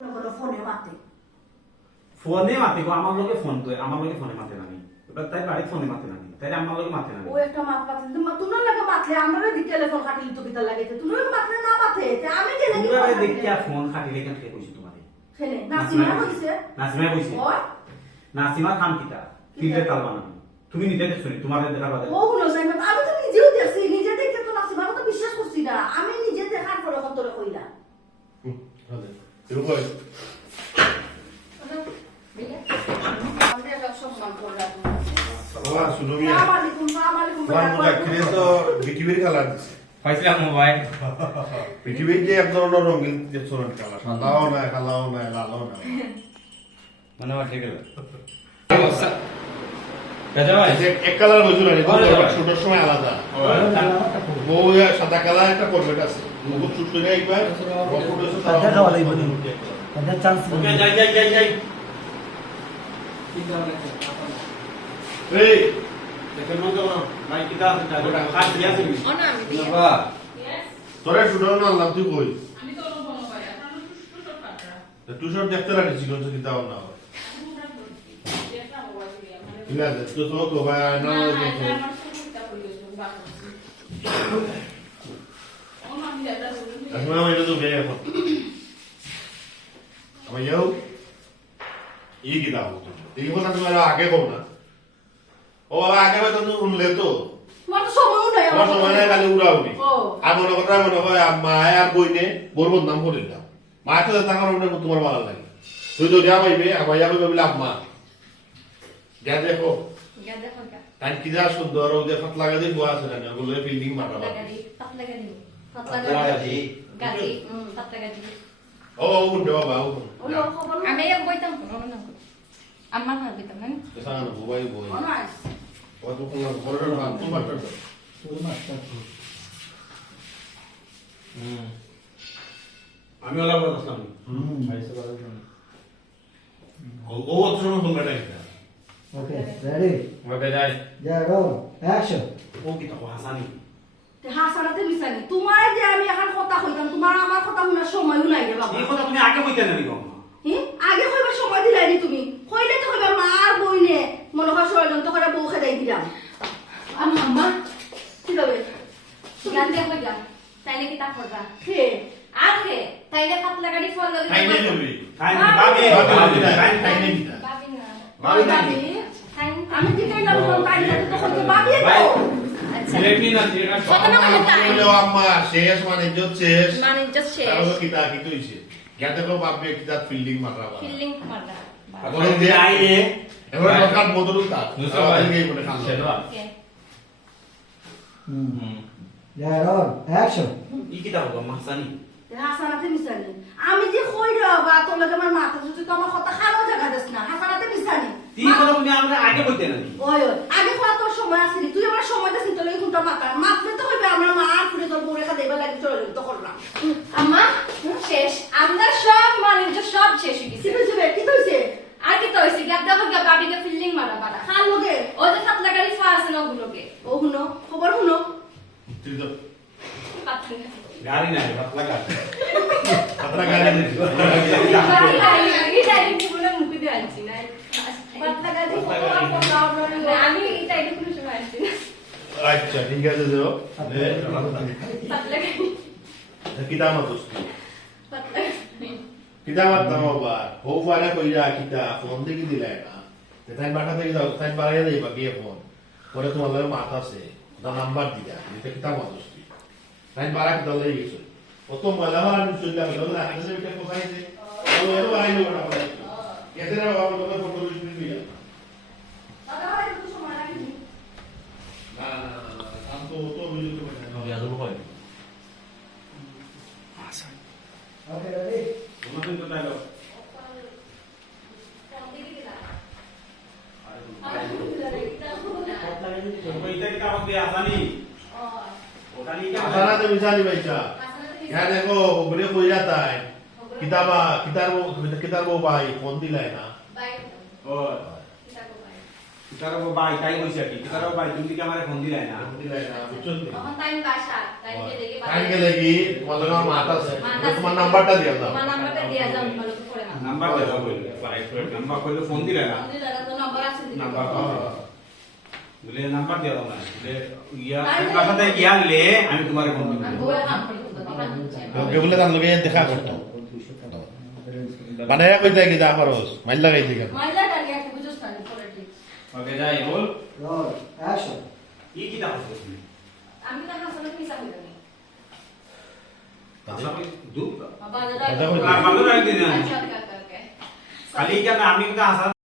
ফোনে মাতে ফোনে মাতে গো আমার লগে ফোন তো আমার লগে ফোনে মাতে নানি এবার তাই বাড়ি ফোনে মাতে নানি তাই আমার লগে মাতে নানি ও একটা মাত পাতে তোমরা লাগে মাতলে আমরা দি টেলিফোন কাটিলি তো কিতা লাগে তোমরা মাতলে না মাতে তে আমি যে নাকি তোমরা দেখিয়া ফোন খাটিলে কেন কে কইছি তোমারে ছেলে নাসিমা কইছে ওই নাসিমা খান কিতা কিলে তাল বানাবি তুমি নিজে দেখছনি তোমারে দেখা বাদে ও হলো জানি আমি তো নিজেও দেখছি নিজে দেখে তো নাসিমা তো বিশ্বাস করছি না আমি নিজে দেখার পরে কত তোরে কইলা হ্যাঁ তুই কই বাবা শুনো মিয়া তোমার মুখ একদিনে তো পৃথিবীর কালার দিছে পাইছিলাম মোবাইল পৃথিবীর যে এক ধরনের রঙিন যে সোনার কালার সাদাও না কালাও না লালও না মানে আমার ঠিক আছে কাজা ভাই এক কালার বুঝু না ছোটর সময় আলাদা বউ সাদা কালার একটা করবেট আছে মুখ ছোট করে একবার সাদা খাওয়া লাগবে না সাদা চান্স ওকে যাই এই দেখেন মন করো ভাই কিতা আছে ওটা কাজ দিয়া আছে না আমি দিই বাবা তোরা ছোট না আল্লাহ তুই কই আমি তো কোনো কোনো পাই আপনারা টুসটুস কাটরা তুই সব দেখতে রাখিস কোন কি দাও না দেখলাম মোবাইল দিয়ে মানে ঠিক আছে তুই তো তো ভাই না দেখো আমার সুবিধা করিস বাবা ও আমি দাদা বলুন আসলে আমি তো বে এখন আমি যাও ই কি দাও এই কথা তুমি আগে কও না ও বাবা আগে হয়তো তুমি শুনলে তো তোমার তো সময় নাই আমার সময় নাই খালি উড়াউড়ি ও আর মনে হয় মা আর বইনে বোর বদনাম করে দিলাম মা তো তাকার মনে তোমার ভালো লাগে তুই তো যা পাইবে আমার যা পাইবে বলে আম্মা যা দেখো গা দেখো গা তাই কি যা সুন্দর ও যে ফাতলা গাদি বুয়া আছে না ওগুলো বিল্ডিং মারা গাড়ি পাতলা গাড়ি পাতলা গাড়ি। গাড়ি পাতলা গাড়ি ও উঠে বাবা ও ও লোক খবর আমি এক বইতাম কোনো না আমার না বইতাম না সান বুবাই বই অনাস ও তো কোন বড় না তো মাস্টার পুরো মাস্টার আমি ওলা বড় আসলাম ভাইসে ভালো ও অত সময় ফোন কাটাই ওকে রেডি ওকে যাই যা রোল অ্যাকশন ও কিতা ও হাসানি তে হাসানাতে মিশানি তোমার যে আমি এখন কথা কইতাম তোমার আমার কথা শোনার সময়ও নাই রে বাবা এই কথা তুমি আগে কইতে নানি গো আগে কইবার সময় দিলাইনি তুমি কইলে তো কইবা মার বইনে মনে হয় ষড়যন্ত্র করে বউ খেদাই দিলাম আম্মা কি হবে গান দেখো গা তাইলে কি তা করবা কে আরে তাইলে পাতলা গাড়ি ফোন লগে তাই নেই করবি খাই বাবি তাই নেই দিতা বাবি না বাবি নানি তাই আমি কি কইলাম কোন তাই না তো কইতে বাবি তো আচ্ছা লেটনি না ঠিক আছে কত না কইলে তাই বলে আম্মা শেষ মানে ইজ্জত শেষ মানে জাস্ট শেষ তারপর কিতা কি তুইছে গেতে কো বাপে কিতা ফিল্ডিং মাররা বা ফিলিং মারলা বলে যে আইলে এবার কাট বদল তা দুশো আবার ভাই। গিয়ে বলে খান সেবা ওকে যা রোল অ্যাকশন ই কিতা গো হাসানি হাসানাতে মিশানি আমি যে কই রে বাবা তোর লাগে আমার মাথা যদি তো আমার কথা খারাপ জায়গা দেস না হাসানাতে মিশানি তিন কথা তুমি আমরা আগে কইতে নানি ওই ওই আগে কত তোর সময় আসলি তুই আমার সময় দেস তোর লাগে কোনটা মাথা মাতলে তো কইবে আমরা মা আর ফুলে তোর বউরে খাইবা লাগে ষড়যন্ত্র করলাম আম্মা শেষ আমরা সব মানে সব শেষ হয়ে কি গেছে হইছে রে কি হইছে আর কি তো হইছে গা দেখো গা বাবিকে ফিলিং মারা বাড়া খাল লগে ও যে পাতলা গাড়ি ফা আছে না ওগুলোকে ও হুনো খবর হুনো তুই তো পাতলা গাড়ি নাই পাতলা গাড়ি আপনার গাড়ি দিছি গাড়ি গাড়ি জীবনে মুখে দিয়ে আনছি না পাতলা গাড়ি খবর আমি এটা এটা কোনো সময় আসছি না আচ্ছা ঠিক আছে যাও পাতলা গাড়ি কিতা মাতুস পাতলা গাড়ি কিতা মাতাম বাবা ও পারে কইরা কিতা ফোন দেখি দিলাই না তাই বাটা থেকে যাও তাই বাড়াইয়া দেবা গিয়ে ফোন পরে তোমার লাগে মাথা আছে ওটা নাম্বার দিয়া এটা কিতা মাতুস তাই বাড়া কিতা লই গেছে কত মজা মারা আমি চলে গেল না হাতে এটা কোথাইছে ও এর আইলো না বলে কেতে না বাবা তোকে ফটো দিবি দিয়া দাদা ভাই একটু সময় লাগে না না না কাম তো তো বুঝি তো না ইয়াদু কই ওকে রেডি তোমাদের তো তাইলো কইতে কি কাম দিয়ে হাসানি ওখানে কি আসানা তো মিশালি ভাইসা ইয়া দেখো ওপরে কইরা তাই কিতাব বউ ভাই ফোন দিলাই না ও টিকারও বাই তাই হইছে কি টিকারও বাই তুমি কি আমারে ফোন দিলাই না তখন টাইম বাসা টাইমকে দেখে টাইম গেলে কি তোমার লগে আমার মাথা আছে তোমার নাম্বারটা দিয়ে দাও তোমার নাম্বারটা দিয়া যাও ভালো করে না নাম্বার দাও বললে নাম্বার কইলে ফোন দিলাই না তো নাম্বার আছে দিলে নাম্বার বলে নাম্বার দিয়ে দাও না বলে ইয়া বাসাতে গিয়ালে আমি তোমারে ফোন দিব আমি বলে কাম করি তো তোমরা ওকে বলে তার লগে দেখা করতো বানায়া কইতা কি যা পারোস মাইল লাগাই দিকে মাইলা টাকে একটা বুঝছ না পলিটিক্স ওকে যাই বল অ্যাকশন কি কি দাও তুমি আমি তো হাসলে মিছা হইনি তাহলে দুধ বাবা দাদা দাদা কই ভালো রাখি দিন আচ্ছা ওকে খালি কেন আমি তো হাসা